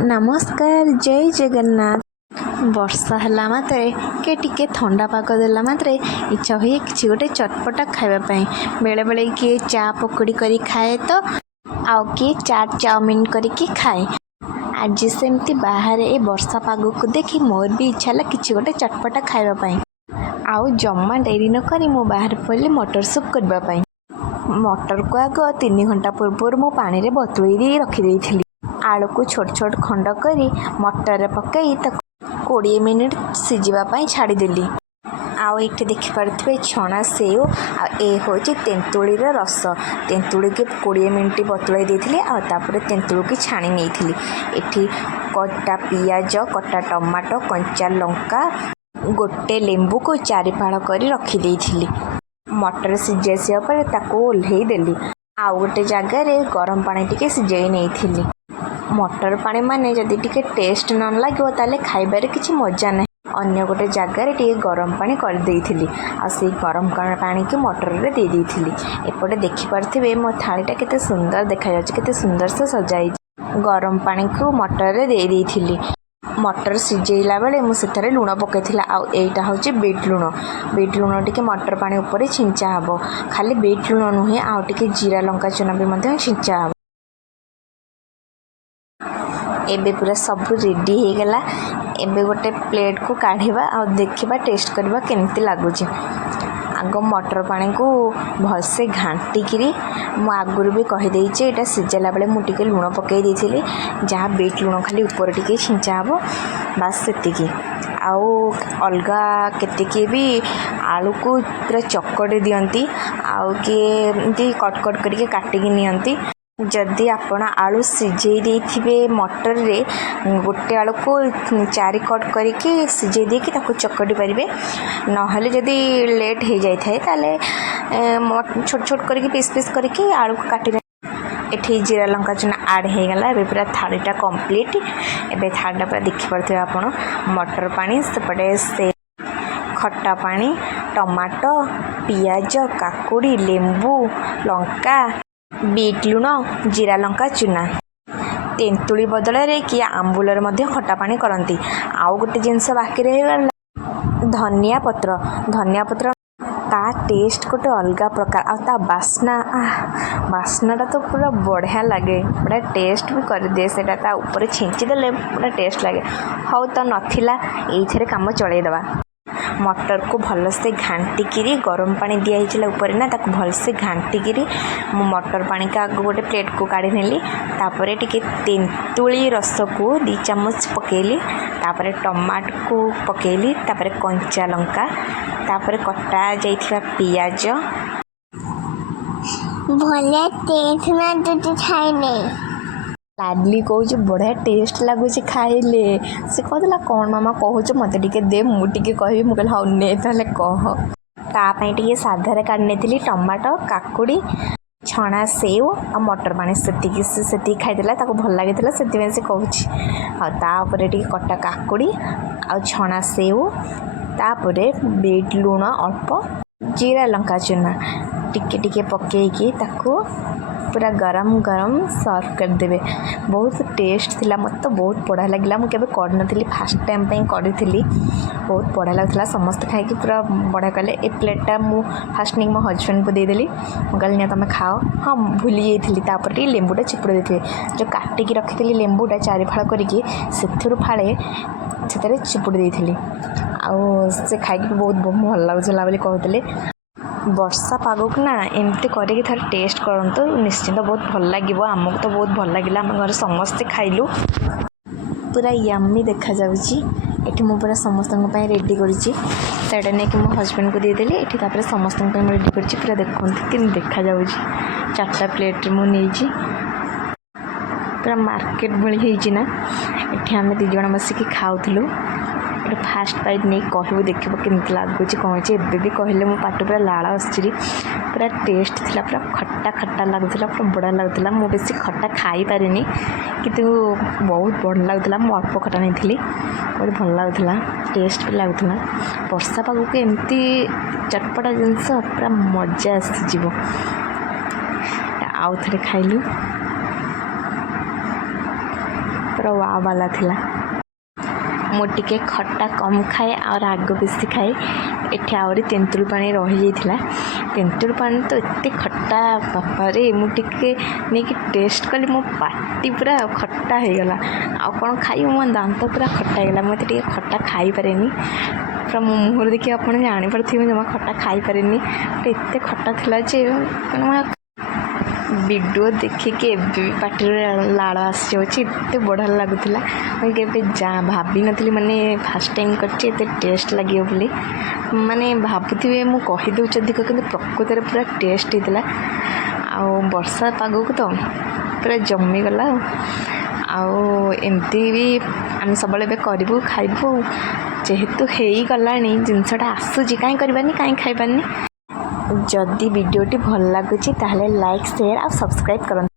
नमस्कार जय जगन्नाथ। वर्षा है मात्रे के टिके थंडा पाग देला मात्रे इच्छा हुए कि गोटे चटपटा खावाई। बेले बेले किए चा पकोड़ी करी खाए तो आउ किए चाट चाउमिन करके खाए। आज सेमती बाहर ए वर्षा पाग को देखी मोर भी इच्छा है कि गोटे चटपटा खावाई। आउ जमा डेरी न करी मो बाहर पड़े मटर सूप करने। मटर को आग 3 घंटा पूर्व मो पानी रे बतुई रखी आलू को छोट छोट खंड करी मटर पकई 20 मिनिट सिझापी छाड़देली। आउ ये देखिपे छणा सेव हूँ तेंतुली रस। तेंतुली के 20 मिनिट बतुलाई देती तेंतुल की छाणी नहीं। ये कटा पियाज कटा टमाटो कंचा लंका गोटे लेंबू को 4 फाड़ कर रखी। मटर सिझी आसापर ओह्लई देली। आउ गोटे जगार गरम पानी टिके सिझाई नहीं। मटर पानी माने जदि टिके टेस्ट न लगे ताले खाइबार किछि मजा ना। अन्य गोटे जगार टिके गरम पानी कर देइथिली आ से गरम पानी के मटर रे दे देइथिली। एपटे देखि पारथिबे मो थालीटा केते सुंदर देखा जाछि, केते सुंदर से सजाई। गरम पानी को मटर रे दे देइथिली। मटर सिझेला बेले मु सेथरे लुण पकईथिला। आ एटा होछि बीट लुण। बीट लुण टिके मटर पानी ऊपर छिंचा हबो। खाली बीट लुण नुहे आ टिके जीरा लंका चूना भी मध्य छिंचा हबो। एबे पूरा सब रेडी हो गला। एबे गोटे प्लेट को काढ़ा आ देखा टेस्ट करवा केमती लगुच। आग मटर पानी को भलसे घाटिकी मु आगुरी भी कहीदे यहाँ सिझेला बेले मुझे लुण पकई देती। जहाँ बीट लुण खाली ऊपर टिके छिंचा हम बास से। आउ अलगा केते भी आलू को पूरा चकड़ी दियंती आउ किए एमती कट करके काटिकी नियंती। जदि आपण आलू सिझे देथिबे मटर रे गोटे आलू को 4 कट करके सिझे देकी ताको चकड़ी पारिबे। नहले जदि लेट हो जाए ताले छोट छोट करके पीस पीस करके आलू को काटी एठी जीरा लंका चूना आड हो गला। एबे पूरा थालीटा कंप्लीट। एबे थालीटा पूरा देखि पारथिबे आपण मटर पानी सेपटे से खट्टा पानी टमाटो पियाज काकुड़ी लेंबू लंका बीट लुण जीरा लंका चूना। तेंतुली बदल रे कि आंबुलर मध्य खट्टा पानी करती। आउ गोटे जिनस बाकी रहीगला धनिया पत्र। धनिया पत्र ता टेस्ट गोटे अलग प्रकार आ ता बास्नाटा तो पूरा बढ़िया लगे। पूरा टेस्ट भी कर दे सेटा ता ऊपर छिंची देले पूरा टेस्ट लगे। हौ तो नथिला एइथरे काम चलैदबा। मटर को भलसे घाटिकी गरम पानी दिखाई ऊपर ना ताको भलसे घाटिकी मु मटर पानी का आग गोटे प्लेट को काढ़ी नेली। तापरे टिके तेंतुली रस को 2 चामच पकेली। तापरे टमाटो को पकेली। तापरे कंचा लंका तापरे कटा जाइथिबा पियाज भले टेस्ट ना तुझे खाइने लाडली कहूँ बढ़िया टेस्ट लगुच खाइले। से कहला कौन मामा कहूच मत टिके दे मुझे कह मुझे हाँ ने ताले कह। तापाई टिके साधारे काढ़ी टमाटो काकुड़ी छणा सेव आ मटर पानी से खाईदेला ताको भल लगी से कहूँ। हाँ तापर टिके कटा काकुड़ी आ छणा सेव तापरे बीट लुण अल्प जीरा लंका चूना टिके टिके पकईकी ताको पूरा गरम गरम सर्व करदेवे। बहुत टेस्ट थिला। मत बहुत बढ़िया लगे। मुझे करनी फास्ट टाइम करी बहुत बढ़िया लगता। समस्त खाई पूरा बढ़िया कले। ए प्लेटा मु फास्ट नहीं मो हजबैंड को देदेली। मुझे तुम खाओ। हाँ भूली जाइली लेंबूटा चिपुड़ देते जो काटिकी रखी लेंबूटा 4 फाड़ करके फाड़े से चिपुड़ देती। आउ से खाई बहुत भल लगुला कहते। वर्षा पागक ना एमती करके थोड़े टेस्ट करंतु निश्चिंत बहुत भल लगे। आमको तो बहुत भल लगे। आम घर समस्ते खाइलु पूरा यम्मी देखा जाउची। एठी मु पूरा समस्त रेडी करा नहीं कि मो हजबैंड को देदेली। एठी तापर समस्त रेडी कर पूरा देखते कि देखा जाउची। 4टा प्लेट मु नहीं पूरा मार्केट भली होना। एठी आम 2 जन बसिक खाऊलु। फास्ट बाइट नहीं कहू देखो केमती लगुच कौन एबे भी कहले मो पाट पूरा लाल आसुरी। पूरा टेस्ट थिला पूरा खट्टा खट्टा लगुला पूरा बढ़िया लगुला। मु बेसी खट्टा खाई पारिनी किंतु बहुत बढ़िया लगुला। मु अल्प खट्टा नहीं बहुत भल लगुला टेस्ट भी लगुला। वर्षा पाग को एमती चटपटा जिनस पूरा मजा आसीजिवो। आउ थे खाइलु पूरा वाह वाला थिला मु टिके खट्टा कम खाए और राग बेसी खाए एठी आउरी तेंतुल पानी रही जाइथिला तेंतुल पानी तो एते खट्टा बापा रे मु टिके नहीं कि टेस्ट कली मो पाटी पूरा खट्टा हो गला आ कौन खाई मो दांत पूरा खट्टा हो गला मते टिके खट्टा खाई पारेनी पूरा मो मुहर देखि आपण जानि परथिबे जमा खट्टा खाई पारेनी एते खट्टा थिला जे माने वीडियो देखिके पार्टी लाड़ आसी जाऊँगी एत बढ़िया लगुला मुझे भाभी नी माने फास्ट टाइम करते टेस्ट लगे बोली माने भावुवे मुझे कहीदे अधिक कि प्रकृत में पूरा टेस्ट होता आ वर्षा पाग को तो पूरा जमीगला आमती भी आम सब करूँ खाइबू जेहेतु हो गला जिनसटा आसूँ कहीं करवानी कहीं खाइबानी जदि वीडियोटी भल लगुच ताहले लाइक शेयर और सब्सक्राइब करते।